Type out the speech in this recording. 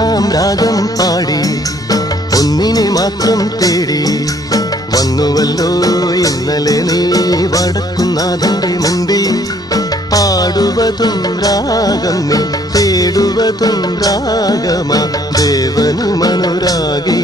ഒന്നാം രാഗം പാടി ഒന്നിനെ മാത്രം തേടി വന്നുവല്ലോ ഇന്നലെ നീ വടക്കുന്നാഥന്റെ മുമ്പിൽ. പാടുവതും രാഗം നീ തേടുവതും രാഗമാ ദേവനും അനുരാഗി